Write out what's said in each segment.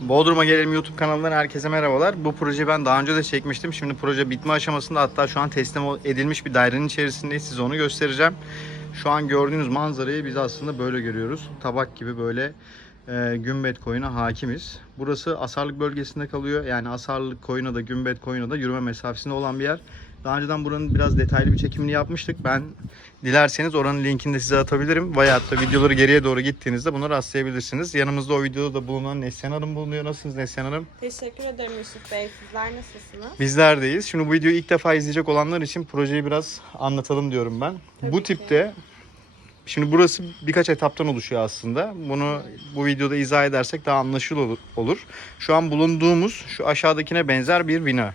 Bodrum'a Gelelim YouTube kanalından herkese merhabalar. Bu projeyi ben daha önce de çekmiştim. Şimdi proje bitme aşamasında hatta şu an teslim edilmiş bir dairenin içerisindeyiz. Size onu göstereceğim. Şu an gördüğünüz manzarayı biz aslında böyle görüyoruz. Tabak gibi böyle e, Gümbet koyuna hakimiz. Burası Asarlık bölgesinde kalıyor. Yani Asarlık koyuna da Gümbet koyuna da yürüme mesafesinde olan bir yer. Daha önceden buranın biraz detaylı bir çekimini yapmıştık. Ben dilerseniz oranın linkini de size atabilirim. Veyahut da videoları geriye doğru gittiğinizde buna rastlayabilirsiniz. Yanımızda o videoda da bulunan Neslihan Hanım bulunuyor. Nasılsınız Neslihan Hanım? Teşekkür ederim Yusuf Bey. Sizler nasılsınız? Bizlerdeyiz. Şimdi bu videoyu ilk defa izleyecek olanlar için projeyi biraz anlatalım diyorum ben. Tabii bu ki. tipte Şimdi burası birkaç etaptan oluşuyor aslında. Bunu bu videoda izah edersek daha anlaşılır olur. Şu an bulunduğumuz şu aşağıdakine benzer bir bina.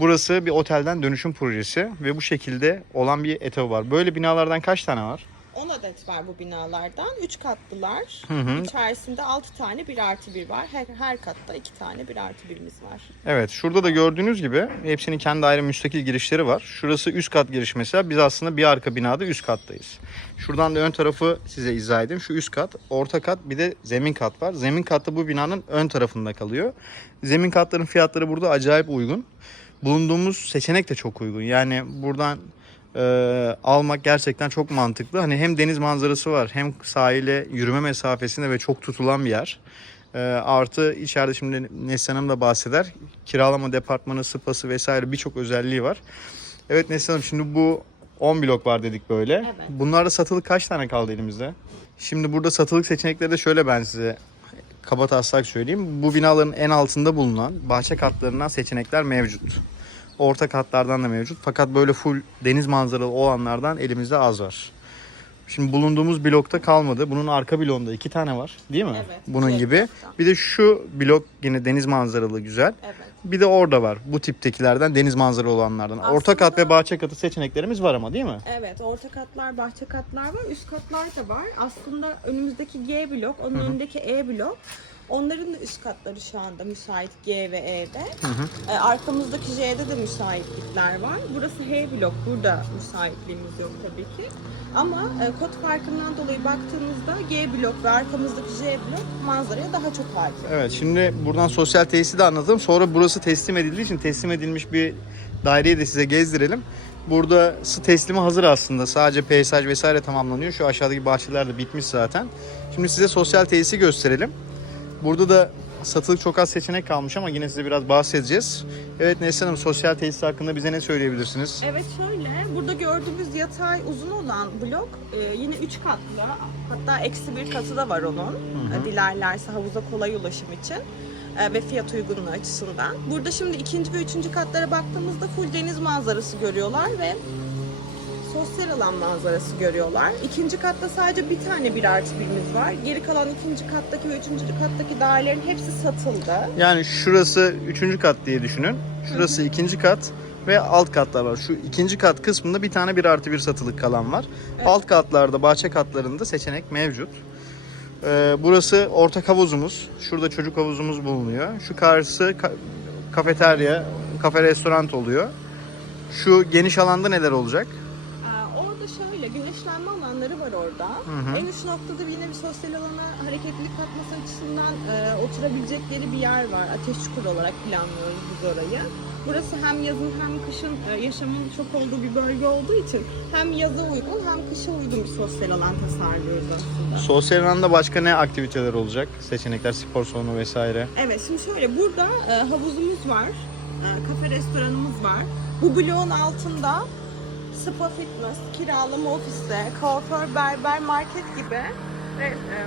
Burası bir otelden dönüşüm projesi ve bu şekilde olan bir etabı var. Böyle binalardan kaç tane var? 10 adet var bu binalardan. 3 katlılar. Hı hı. İçerisinde 6 tane 1 artı 1 var. Her, her katta 2 tane 1 artı 1'imiz var. Evet şurada da gördüğünüz gibi hepsinin kendi ayrı müstakil girişleri var. Şurası üst kat giriş mesela. Biz aslında bir arka binada üst kattayız. Şuradan da ön tarafı size izah edeyim. Şu üst kat, orta kat bir de zemin kat var. Zemin katta bu binanın ön tarafında kalıyor. Zemin katların fiyatları burada acayip uygun. Bulunduğumuz seçenek de çok uygun. Yani buradan e, almak gerçekten çok mantıklı. Hani hem deniz manzarası var hem sahile yürüme mesafesinde ve çok tutulan bir yer. E, artı içeride şimdi Neslihan Hanım da bahseder. Kiralama departmanı, spası vesaire birçok özelliği var. Evet Neslihan Hanım şimdi bu 10 blok var dedik böyle. Evet. Bunlarda satılık kaç tane kaldı elimizde? Şimdi burada satılık seçenekleri de şöyle ben size kaba taslak söyleyeyim. Bu binaların en altında bulunan bahçe katlarından seçenekler mevcut. Orta katlardan da mevcut. Fakat böyle full deniz manzaralı olanlardan elimizde az var. Şimdi bulunduğumuz blokta kalmadı. Bunun arka bloğunda iki tane var. Değil mi? Evet, Bunun iki gibi. Bir de şu blok yine deniz manzaralı güzel. Evet. Bir de orada var. Bu tiptekilerden deniz manzaralı olanlardan. Orta kat ve Aslında- bahçe katı seçeneklerimiz var ama değil mi? Evet, orta katlar, bahçe katlar var, üst katlar da var. Aslında önümüzdeki G blok, onun önündeki E blok. Onların da üst katları şu anda müsait G ve E'de. Ee, arkamızdaki J'de de müsaitlikler var. Burası H blok, burada müsaitliğimiz yok tabii ki. Ama e, kod farkından dolayı baktığımızda G blok ve arkamızdaki J blok manzaraya daha çok hakim. Evet şimdi buradan sosyal tesisi de anlatalım. Sonra burası teslim edildiği için teslim edilmiş bir daireyi de size gezdirelim. Burada sı teslimi hazır aslında. Sadece peyzaj vesaire tamamlanıyor. Şu aşağıdaki bahçeler de bitmiş zaten. Şimdi size sosyal tesisi gösterelim. Burada da satılık çok az seçenek kalmış ama yine size biraz bahsedeceğiz. Evet Neslihan Hanım sosyal tesis hakkında bize ne söyleyebilirsiniz? Evet şöyle, burada gördüğümüz yatay uzun olan blok e, yine 3 katlı. Hatta eksi bir katı da var onun. E, dilerlerse havuza kolay ulaşım için e, ve fiyat uygunluğu açısından. Burada şimdi ikinci ve üçüncü katlara baktığımızda full deniz manzarası görüyorlar ve sosyal alan manzarası görüyorlar. İkinci katta sadece bir tane bir artı birimiz var. Geri kalan ikinci kattaki ve üçüncü kattaki dairelerin hepsi satıldı. Yani şurası üçüncü kat diye düşünün. Şurası ikinci kat ve alt katlar var. Şu ikinci kat kısmında bir tane bir artı bir satılık kalan var. Evet. Alt katlarda, bahçe katlarında seçenek mevcut. Ee, burası ortak havuzumuz. Şurada çocuk havuzumuz bulunuyor. Şu karşısı ka- kafeterya, kafe restoran oluyor. Şu geniş alanda neler olacak? Şöyle güneşlenme alanları var orada. hı. En üst noktada yine bir sosyal alana hareketlilik katması açısından e, oturabilecekleri bir yer var. Ateş çukuru olarak planlıyoruz biz orayı. Burası hem yazın hem kışın e, yaşamın çok olduğu bir bölge olduğu için hem yaza uygun hem kışa uygun bir sosyal alan tasarlıyoruz aslında. Sosyal alanda başka ne aktiviteler olacak? Seçenekler, spor salonu vesaire. Evet şimdi şöyle burada e, havuzumuz var. E, kafe restoranımız var. Bu bloğun altında spa fitness, kiralama ofisi, kuaför, berber, market gibi ve e,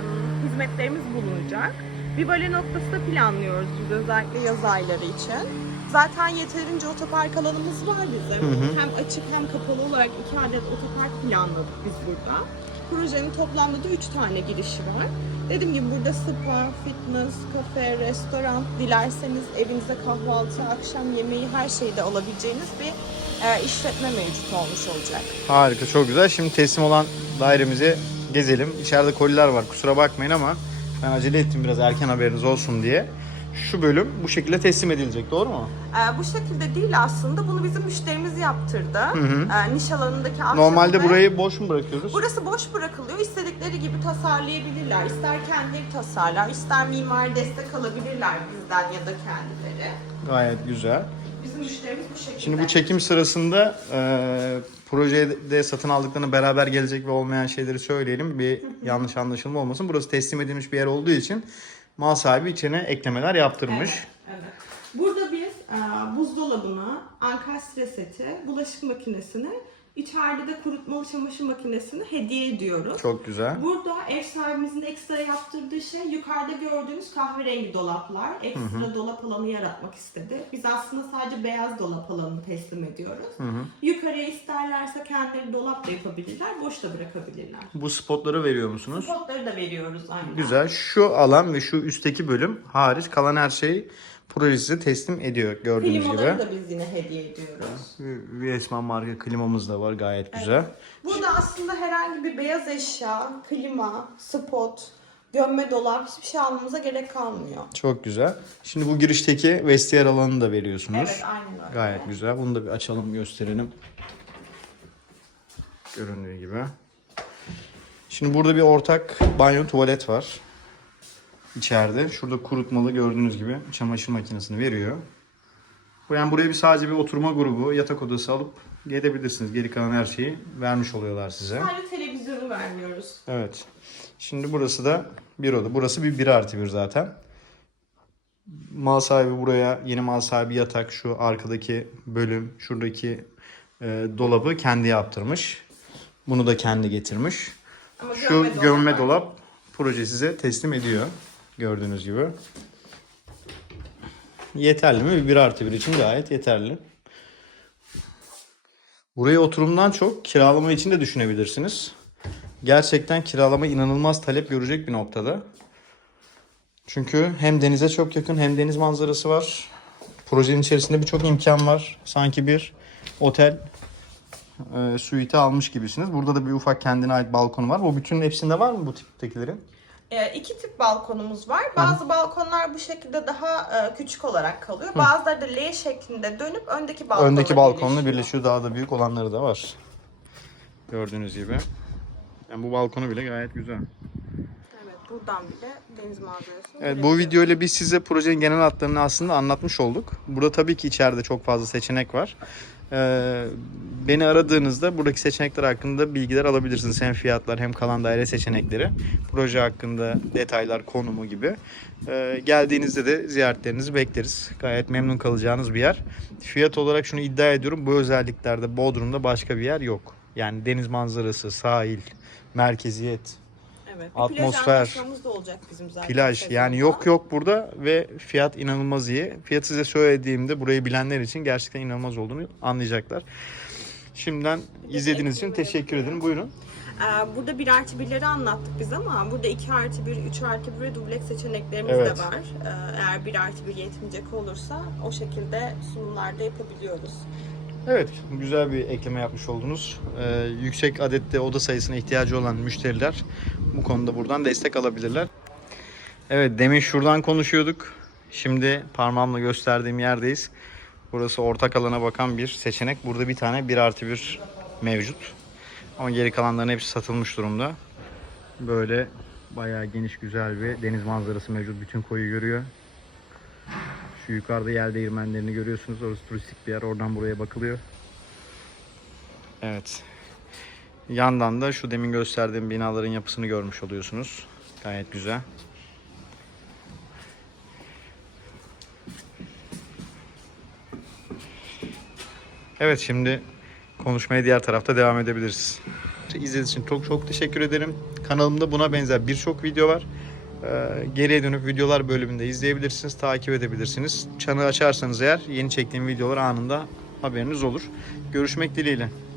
hizmetlerimiz bulunacak. Bir vale noktası da planlıyoruz biz özellikle yaz ayları için. Zaten yeterince otopark alanımız var bizim. Hı hı. Hem açık hem kapalı olarak iki adet otopark planladık biz burada. Projenin toplamda da üç tane girişi var. Dediğim gibi burada spa, fitness, kafe, restoran, dilerseniz evinize kahvaltı, akşam yemeği her şeyi de alabileceğiniz bir e, işletme mevcut olmuş olacak. Harika, çok güzel. Şimdi teslim olan dairemizi gezelim. İçeride koliler var. Kusura bakmayın ama ben acele ettim biraz erken haberiniz olsun diye. Şu bölüm bu şekilde teslim edilecek doğru mu? Ee, bu şekilde değil aslında. Bunu bizim müşterimiz yaptırdı. hı. Ee, niş alanındaki ahşabı Normalde ve- burayı boş mu bırakıyoruz? Burası boş bırakılıyor. İstedikleri gibi tasarlayabilirler. İster kendileri tasarlar, ister mimari destek alabilirler bizden ya da kendileri. Gayet güzel. Bizim müşterimiz bu şekilde. Şimdi bu çekim sırasında e, projede satın aldıklarını beraber gelecek ve olmayan şeyleri söyleyelim. Bir yanlış anlaşılma olmasın. Burası teslim edilmiş bir yer olduğu için mal sahibi içine eklemeler yaptırmış. Evet, evet. Burada biz e, buzdolabını, ankastre seti, bulaşık makinesini, içeride de kurutmalı çamaşır makinesini hediye ediyoruz. Çok güzel. Burada ev sahibimizin ekstra yaptırdığı şey yukarıda gördüğünüz kahverengi dolaplar. Ekstra dolap alanı yaratmak istedi. Biz aslında sadece beyaz dolap alanını teslim ediyoruz. Yukarıya isterlerse kendileri dolap da yapabilirler, boş da bırakabilirler. Bu spotları veriyor musunuz? Spotları da veriyoruz aynen. Güzel. Şu alan ve şu üstteki bölüm hariç kalan her şeyi projesi teslim ediyor gördüğünüz Klimaları gibi. da biz yine hediye ediyoruz. Viesman marka klimamız da var gayet güzel. Burada aslında herhangi bir beyaz eşya, klima, spot, gömme dolap hiçbir şey almamıza gerek kalmıyor. Çok güzel. Şimdi bu girişteki vestiyer alanını da veriyorsunuz. Evet aynen öyle. Gayet güzel. Bunu da bir açalım gösterelim. Göründüğü gibi. Şimdi burada bir ortak banyo tuvalet var. İçeride. Şurada kurutmalı gördüğünüz gibi çamaşır makinesini veriyor. Yani buraya bir sadece bir oturma grubu, yatak odası alıp gidebilirsiniz. Geri kalan her şeyi vermiş oluyorlar size. Sadece televizyonu vermiyoruz. Evet. Şimdi burası da bir oda. Burası bir 1 artı 1 zaten. Mal sahibi buraya yeni mal sahibi yatak şu arkadaki bölüm şuradaki e, dolabı kendi yaptırmış. Bunu da kendi getirmiş. Ama Şu gömme dolap proje size teslim ediyor. Gördüğünüz gibi. Yeterli mi? Bir 1 artı 1 için gayet yeterli. Burayı oturumdan çok kiralama için de düşünebilirsiniz. Gerçekten kiralama inanılmaz talep görecek bir noktada. Çünkü hem denize çok yakın hem deniz manzarası var. Projenin içerisinde birçok imkan var. Sanki bir otel e, suite almış gibisiniz. Burada da bir ufak kendine ait balkonu var. O bütün hepsinde var mı bu tiptekilerin? Ee, iki tip balkonumuz var. Bazı balkonlar bu şekilde daha e, küçük olarak kalıyor. Bazıları da L şeklinde dönüp öndeki balkonla Öndeki balkonla birleşiyor. birleşiyor. Daha da büyük olanları da var. Gördüğünüz gibi. Yani bu balkonu bile gayet güzel. Evet buradan bile deniz manzarası. Evet, bu video ile biz size projenin genel hatlarını aslında anlatmış olduk. Burada tabii ki içeride çok fazla seçenek var. Ee, beni aradığınızda buradaki seçenekler hakkında bilgiler alabilirsiniz. Hem fiyatlar hem kalan daire seçenekleri. Proje hakkında detaylar, konumu gibi. Ee, geldiğinizde de ziyaretlerinizi bekleriz. Gayet memnun kalacağınız bir yer. Fiyat olarak şunu iddia ediyorum. Bu özelliklerde Bodrum'da başka bir yer yok. Yani deniz manzarası, sahil, merkeziyet, Evet. Bir atmosfer, Plaj da olacak bizim zaten. Plaj yani sezonda. yok yok burada ve fiyat inanılmaz iyi. Fiyat size söylediğimde burayı bilenler için gerçekten inanılmaz olduğunu anlayacaklar. Şimdiden izlediğiniz için teşekkür ederim. Buyurun. Ee, burada 1 artı 1'leri anlattık biz ama burada 2 artı 1, 3 artı 1 ve dubleks seçeneklerimiz Evet. de var. Ee, eğer 1 artı 1 yetmeyecek olursa o şekilde sunumlarda yapabiliyoruz. Evet, güzel bir ekleme yapmış oldunuz. Ee, yüksek adette oda sayısına ihtiyacı olan müşteriler bu konuda buradan destek alabilirler. Evet, demin şuradan konuşuyorduk. Şimdi parmağımla gösterdiğim yerdeyiz. Burası ortak alana bakan bir seçenek. Burada bir tane 1 artı 1 mevcut. Ama geri kalanların hepsi satılmış durumda. Böyle bayağı geniş güzel bir deniz manzarası mevcut. Bütün koyu görüyor. Şu yukarıda yel değirmenlerini görüyorsunuz. Orası turistik bir yer. Oradan buraya bakılıyor. Evet. Yandan da şu demin gösterdiğim binaların yapısını görmüş oluyorsunuz. Gayet güzel. Evet şimdi konuşmaya diğer tarafta devam edebiliriz. İzlediğiniz için çok çok teşekkür ederim. Kanalımda buna benzer birçok video var. Ee, geriye dönüp videolar bölümünde izleyebilirsiniz, takip edebilirsiniz. Çanı açarsanız eğer yeni çektiğim videolar anında haberiniz olur. Görüşmek dileğiyle.